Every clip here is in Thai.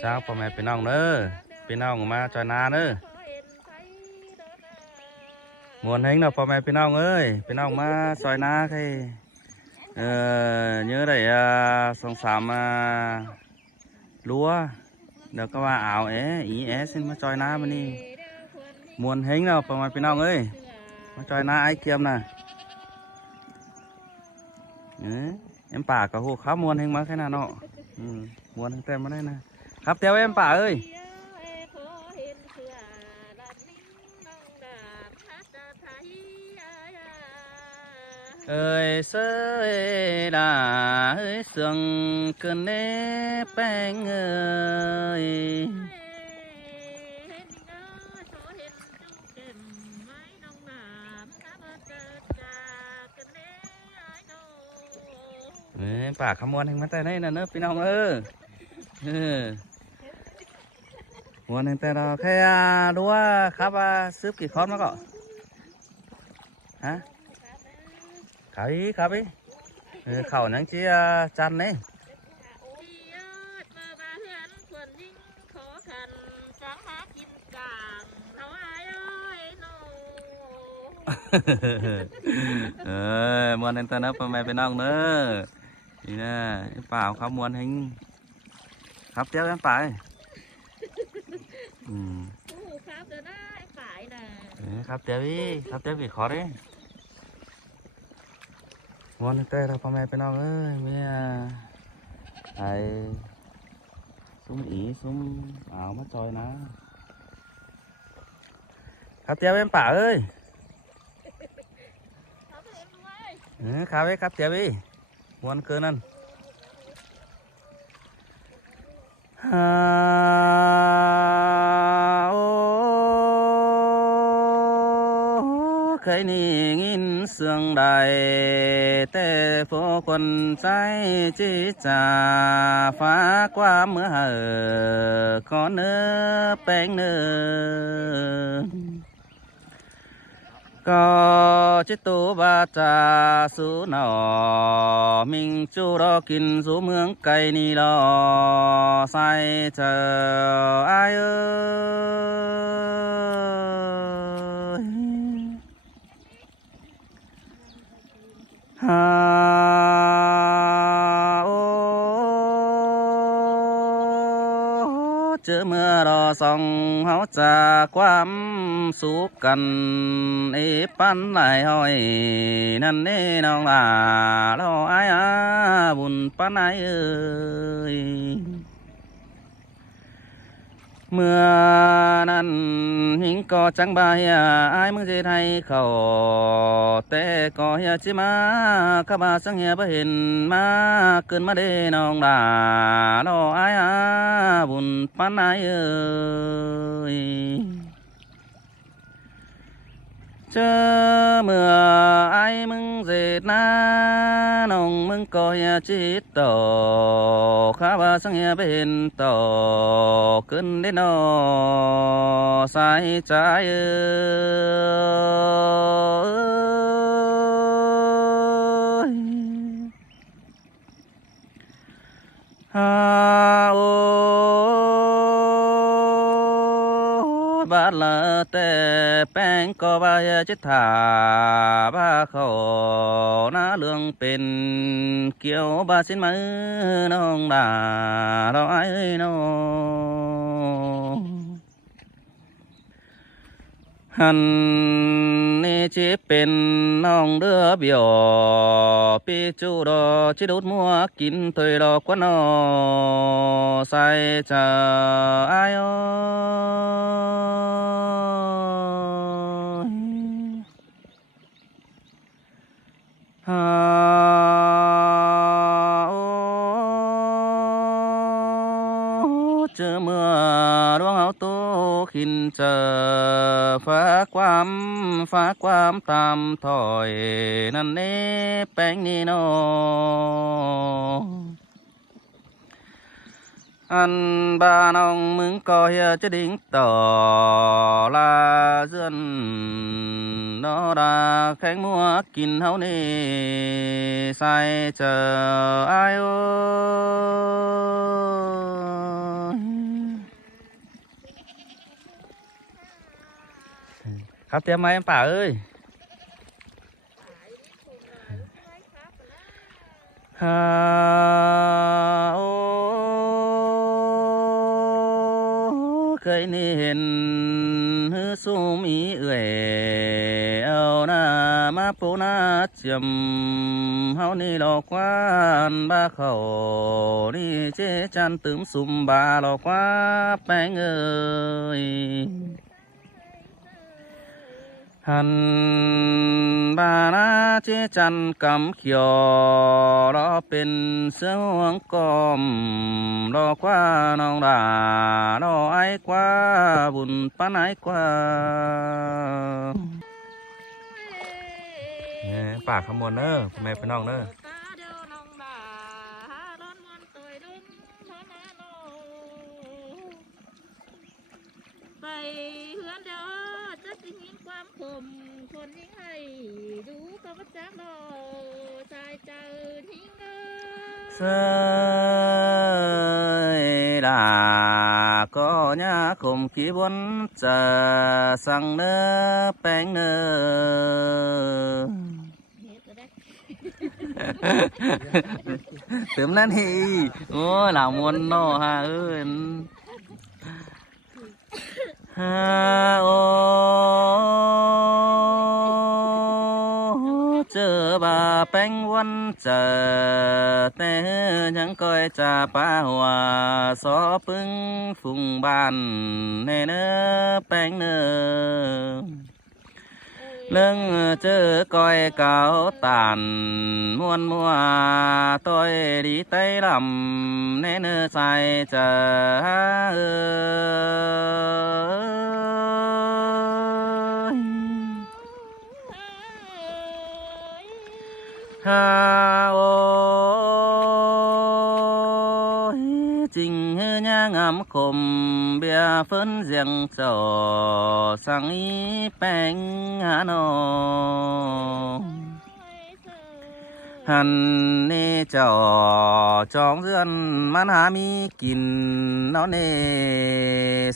เจ้าพ่อแม่พี่น้องเด้อพี่น้องมาจอยนาเด้อมวนเฮงเนาะพ่อแม่พี่น้องเอ้ยพี่น้องมาซอยนาใครnhớ đây song sàm lúa được các bạn ảo ý xin mà choi na bên đi muôn hính nàoพ่อแม่พี่น้องเอ้ยมาจอยนาไอ้เกียมน่ะemป่าcả hồ khá muôn hính mà cái nào nọ muôn hính tem mà đây nè khắp theo emป่าơi ơi sơi đà ơi sương cơn nếp bánh ơiป่าขมวนแห่งมาแต่ไหนน่ะเนอะพี่น้องมวนแห่งแต่เราแค่รู้ว่าครับซื้อกี่คอนมาก่อนฮะครับý khẩu nắng chia chăn đấy muôn anh ta nóพ่อแม่พี่น้องเนอะนี่นะเปล่าครับมวนหิงครับเจ้ากันไปครับเดี๋ยวได้ไปนะครับ เจ้าพี่ขอดิมวนเต้เราพ่อแม่พี่น้องเอ้ยเมียไอ้ซุ้มอีซุ้มอ่าวมาจอยนะครับเจ้าเป็นป่าเอ้ยครับเอ้ยครับเจ้าพี่มวนเกินนั่นเคยนี่งินเสื่องใดแต่พวกคนใจจิจาฟ้าความเมื่อขอเนื้อแป้งเนื้อก็จิตตุบาจาสุนอมิงจูรอกินสู่เมืองไกลนี่รอใส่เธออายเอ้ยเจอเมื่อรอส่องเฮาจากความสุขกันปันไหลห้อยนั่นนี่น้องลาเราอายบุญปันไหนเอ้ยเมื่อนั้นหิงก็จังบายอายมึงจะให้เขาแต่ก็อย่าจิมาข้าบาสังเหียบ่เห็นมาเกินมาเด้น้องลาเราอายบุญปานไหนเอ้ยเจอเมื่อไอ้มึงเสร็จนะน้องมึงก็อย่าจิตต่อข้าว่าสังเหียเป็นต่อขึ้นได้นอใส่ใจเอ้ยบาดละแต่แป้งก็บายจิตถาบ้าเขาหน้าเรื่องเป็นเกี่ยวบาสินมือน้องด่าเราไอ้น้องหันนี่จิเป็นน้องเดือเบี้ยวปีจูดอจิดูดมัวกินถอยดอกกว่านอใส่เจอไอ้เจอเมื่อดวงเอาโตขินเจอฟ้าความตามถอยนั่นนี่แป้งนี่นออันบ้านน้องมึงก็เฮียจะดิ่งต่อลาเสื่อนนอดาแข็งมัวกินเฮานี่ใส่เจอไอ้โอ้ ครับเตรียมไม้ป่าเอ้ยฮาโอเคยนี่เห็นฮือสูมีเอ่ยเอาหน้ามาปูนาเจียมเฮานี่หลอกวานบ้าเขานี่เจจันตึมสุมบาหลอกว่าแป้งเอ่ยหันบานาเจจันกำเขียวรอเป็นเสือห่วงกอมรอกว่าน้องดารอไอ้กว่าบุญปานไอ้กว่าปากขมวลเนอะแม่พี่น้องเนอะไปเฮือนเด้อจะสิยินความคมคนยิ่งให้ดูก็บ่จักดอกชายเจ้าทิ้งเด้อ เสยดาก็ยาคมขี้บนจะสั่งเนื้อแป้งเนื้อ เฮ็ดบ่ได้ เติมนั่นทีโอ้ยหลามวนเนาะฮะเอ้ยฮาโอเจอบาแป้งวันเจอแต่ยังก้อยจะป้าหัวสอปึ้งฝุ่งบ้านในเนื้อแป้งเนื้อเรื่องเจอก้อยเก่าตานม้วนมัวต้อยดีไต้ลำในเนื้อใส่เจอฮาโอจริงเฮือยางามคมเบียเฟินเสียงเจ้าสังอีแป้งหาโนหันนี่เจ้าจองเรือนมันหามีกินเนาะนี่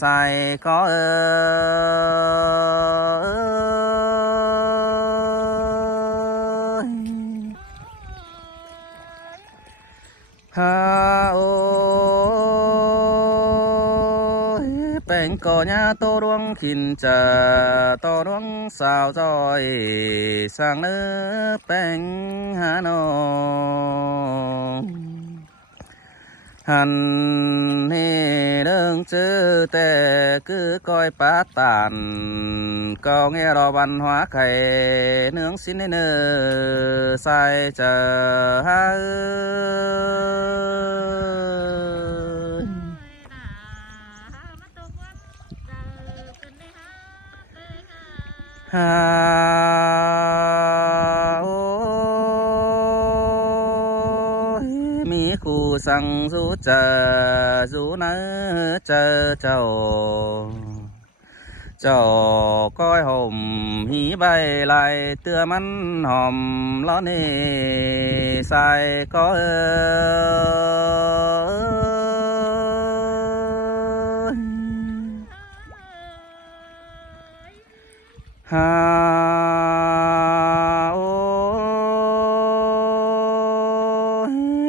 ใส่ก็ฮาโอแป้งก่อญาโตดวงขินจะโตดวงสาวจอยสร้างเนื้อแป้งหาโนหันนี่เรื่องเจอแต่คือก้อยปลาตานก็เงี้ยรอวันหัวไข่เนื้องสิ้นเนื้อใส่จะหาฮาโอมีคู่สั่งสู้เจอสู้เนื้อเจอเจ้าก้อยห่มหีใบลายเตือมันหอมล้อนี่ใส่ก็ฮาโอ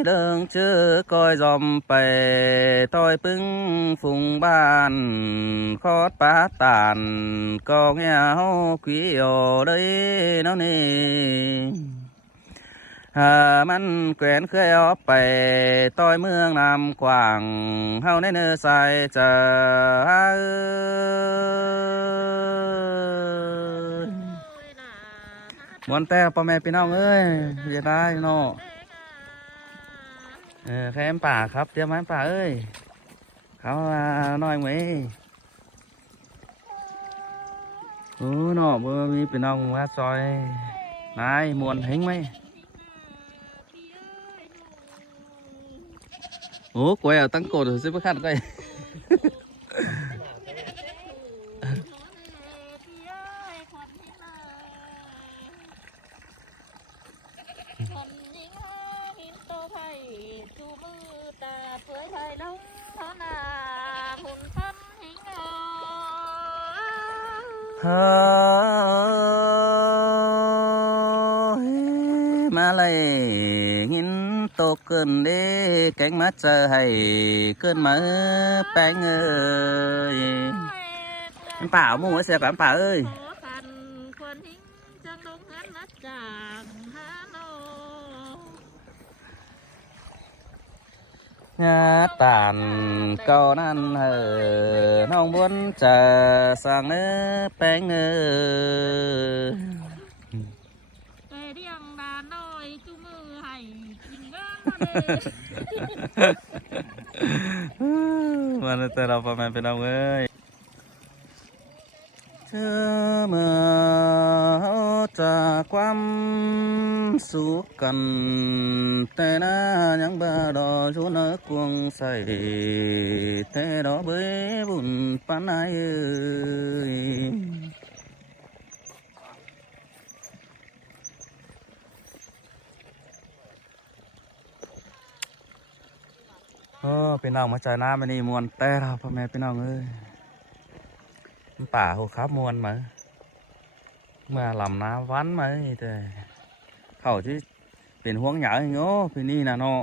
เดิงเจอก้อยจอมไปต้อยปึ้งฝุ่งบ้านคอดปาตานก็เงี้ยเฮาคุยโอเลยเนาะนี่มันแขวนเคยออกไปต้อยเมืองนำกว้างเฮาในเนื้อใส่จะมวนแต่พ่อแม่พี่น้องเอ้ยอย่าได้เนาะแค่ป่าครับเตรียมไม้ป่าเอ้ยเขาน้อยไหมโอ้เนาะบ่มีพี่น้องว่าซอยนายมวนเฮงไหมโอ้กวยเอาตั้งโกดซื้อประคันก้อยฮา มาเลยงินโตเกินเด้แกงมาเจอให้เกินมาแป้งเอ้ยมันป่าหมูเสียกับป่าเอ้ยคนหิงจังลงหันมาจากหาโน งาตานเก่านั้นน้องบุญจะสั่งเนื้อแป้งเอ้ยไปเรียงดาน้อยจุมือให้กินเงินมันแต่เราประมาณเป็นเอาเอ้ยเธอเมื่อจากความสุขกันแต่น่ายังบ่ดอชูเนกวงใส่แต่ดอเบยบุญปานไหนเอ้ยพี่น้องมาใจน้ำมันนี่มวนแต่เราพ่อแม่พี่น้องเอ้ยป่าหัวครับมวนมาลำน้ำวันมาแต่เขาที่เป็นห่วงใหญ่โง่พี่นี่นะเนาะ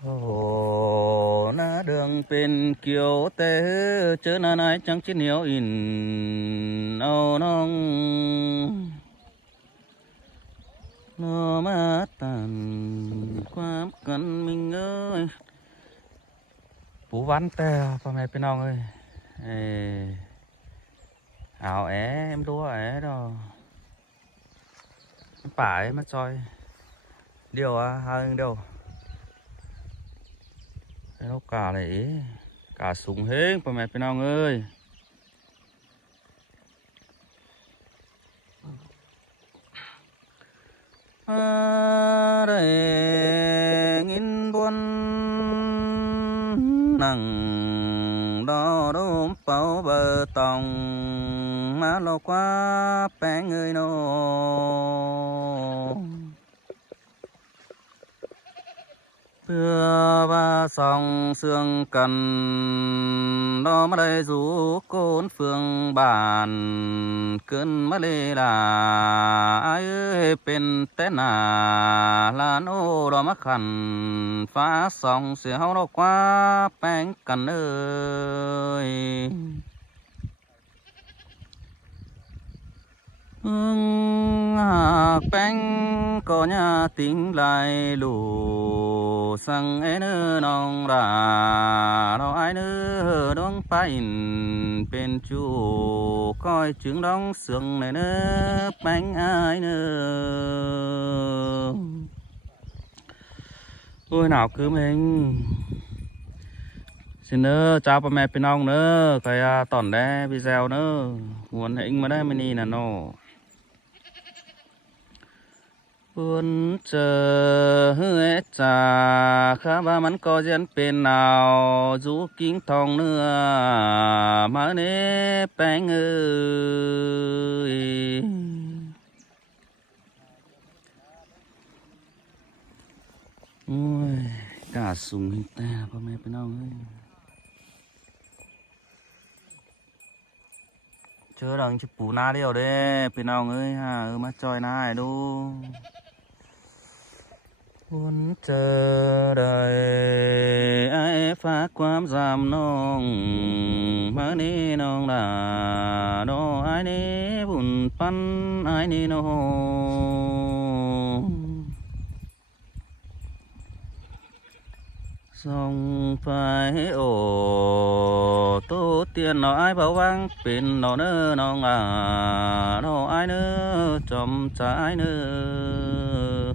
โอ้หน้าเดืองเป็นเกี่ยวแต่เจอหน้าไหนจังจิเหนียวอินเอาน้องโนมาตันความกันมิงเอ้ยปูวันแต่พ่อแม่พี่น้องเอ้ยเอาem đua đó phải mất rồi điều hơn đâu nó cả này cả súng hếtพ่อแม่พี่น้องเอ้ยđây nghìn buồn nặng đó đốm bao bờ tòng má lo quá bé người nô đưa ba sòng xương cần đó mà đây rú côn phương bản cơn mà lê là ai ơi bên tên là nô đó mà khẩn phá sòng xìa hao nó quá bé cần ơi bánh có nhà tính lại lù sang ấy nữa nong ra đó ai nữa đóng pain bên chu coi trứng đóng xương này nữa bánh ai nữa ôi nào cứ mình xin nữa chào bà mẹ bên ông nữa cái tỏn đấy video nữa muốn hình mà đây mình là nó buồn chờ hứa trà khá ba mắn có diễn bên nào rú kính thong nữa mà nế bánh ơi ôi cả súng hình ta bà mẹ bên ông ơi chưa đằng chụp bù na điều đấy bên ông ơi ha mà chơi na đu muốn chờ đợi ai pháความgiảm nong mà đi nong là đó ai đi buồn pan ai đi nó song phải ổ tô tiền nó ai bảo vang bên nó nữa nong nó ai nữa chom trái nữa